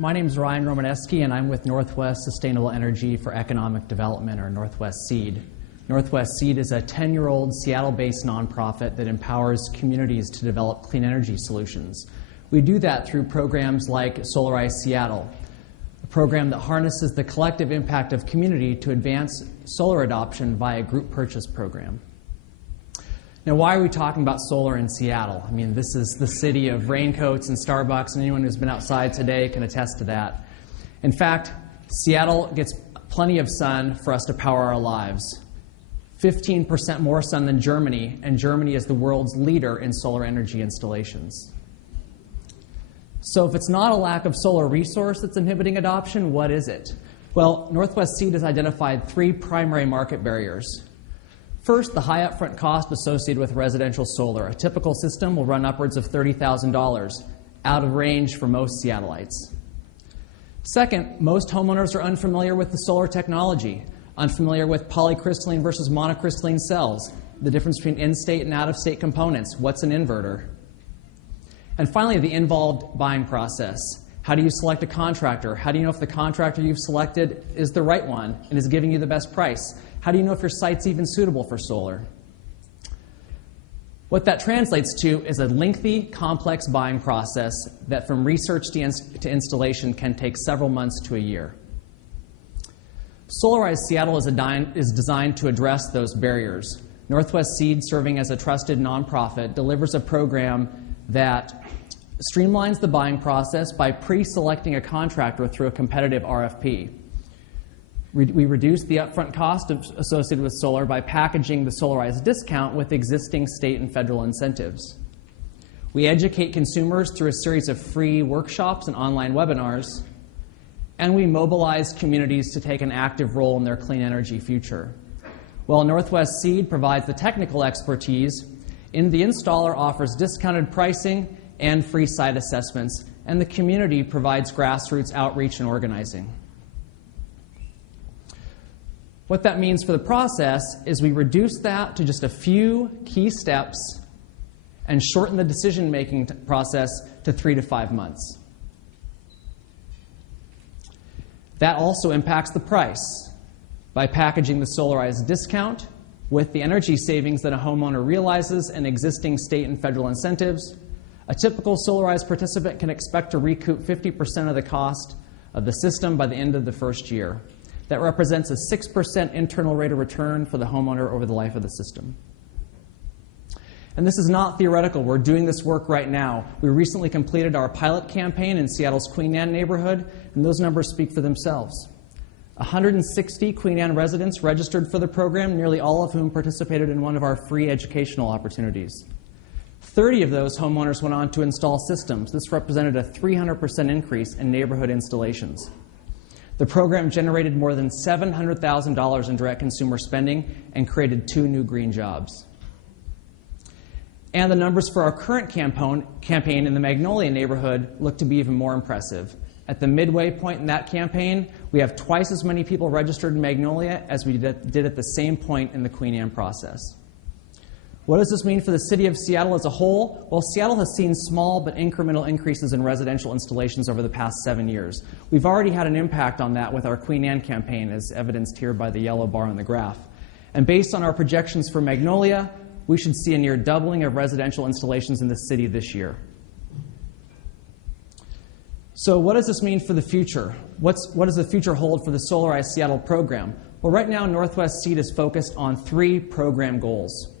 My name is Ryan Romaneski, and I'm with Northwest Sustainable Energy for Economic Development, or Northwest SEED. Northwest SEED is a 10-year-old Seattle-based nonprofit that empowers communities to develop clean energy solutions. We do that through programs like Solarize Seattle, a program that harnesses the collective impact of community to advance solar adoption via a group purchase program. Now, why are we talking about solar in Seattle? I mean, this is the city of raincoats and Starbucks, and anyone who's been outside today can attest to that. In fact, Seattle gets plenty of sun for us to power our lives. 15% more sun than Germany, and Germany is the world's leader in solar energy installations. So if it's not a lack of solar resource that's inhibiting adoption, what is it? Well, Northwest SEED has identified three primary market barriers. First, the high upfront cost associated with residential solar. A typical system will run upwards of $30,000, out of range for most Seattleites. Second, most homeowners are unfamiliar with the solar technology, unfamiliar with polycrystalline versus monocrystalline cells, the difference between in-state and out-of-state components, what's an inverter. And finally, the involved buying process. How do you select a contractor? How do you know if the contractor you've selected is the right one and is giving you the best price? How do you know if your site's even suitable for solar? What that translates to is a lengthy, complex buying process that from research to installation can take several months to a year. Solarize Seattle is designed to address those barriers. Northwest SEED, serving as a trusted nonprofit, delivers a program that streamlines the buying process by pre-selecting a contractor through a competitive RFP. We reduce the upfront cost associated with solar by packaging the Solarize discount with existing state and federal incentives. We educate consumers through a series of free workshops and online webinars, and we mobilize communities to take an active role in their clean energy future. While Northwest SEED provides the technical expertise, the installer offers discounted pricing and free site assessments, and the community provides grassroots outreach and organizing. What that means for the process is we reduce that to just a few key steps and shorten the decision-making process to 3 to 5 months. That also impacts the price by packaging the Solarize discount with the energy savings that a homeowner realizes and existing state and federal incentives. A typical Solarize participant can expect to recoup 50% of the cost of the system by the end of the first year. That represents a 6% internal rate of return for the homeowner over the life of the system. And this is not theoretical. We're doing this work right now. We recently completed our pilot campaign in Seattle's Queen Anne neighborhood, and those numbers speak for themselves. 160 Queen Anne residents registered for the program, nearly all of whom participated in one of our free educational opportunities. 30 of those homeowners went on to install systems. This represented a 300% increase in neighborhood installations. The program generated more than $700,000 in direct consumer spending and created 2 new green jobs. And the numbers for our current campaign in the Magnolia neighborhood look to be even more impressive. At the midway point in that campaign, we have twice as many people registered in Magnolia as we did at the same point in the Queen Anne process. What does this mean for the city of Seattle as a whole? Well, Seattle has seen small but incremental increases in residential installations over the past 7 years. We've already had an impact on that with our Queen Anne campaign, as evidenced here by the yellow bar on the graph. And based on our projections for Magnolia, we should see a near doubling of residential installations in the city this year. So what does this mean for the future? What does the future hold for the Solarize Seattle program? Well, right now, Northwest SEED is focused on 3 program goals.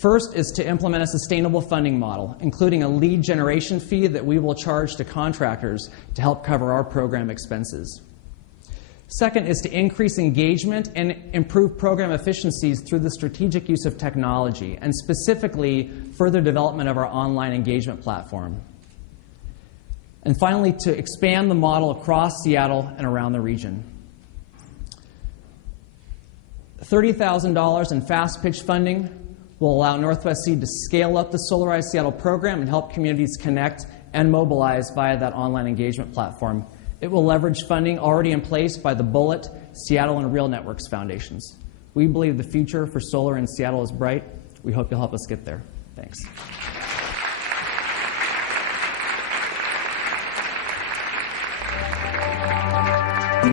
First is to implement a sustainable funding model, including a lead generation fee that we will charge to contractors to help cover our program expenses. Second is to increase engagement and improve program efficiencies through the strategic use of technology, and specifically further development of our online engagement platform. And finally, to expand the model across Seattle and around the region. $30,000 in fast pitch funding will allow Northwest SEED to scale up the Solarize Seattle program and help communities connect and mobilize via that online engagement platform. It will leverage funding already in place by the Bullet, Seattle, and Real Networks foundations. We believe the future for solar in Seattle is bright. We hope you'll help us get there. Thanks.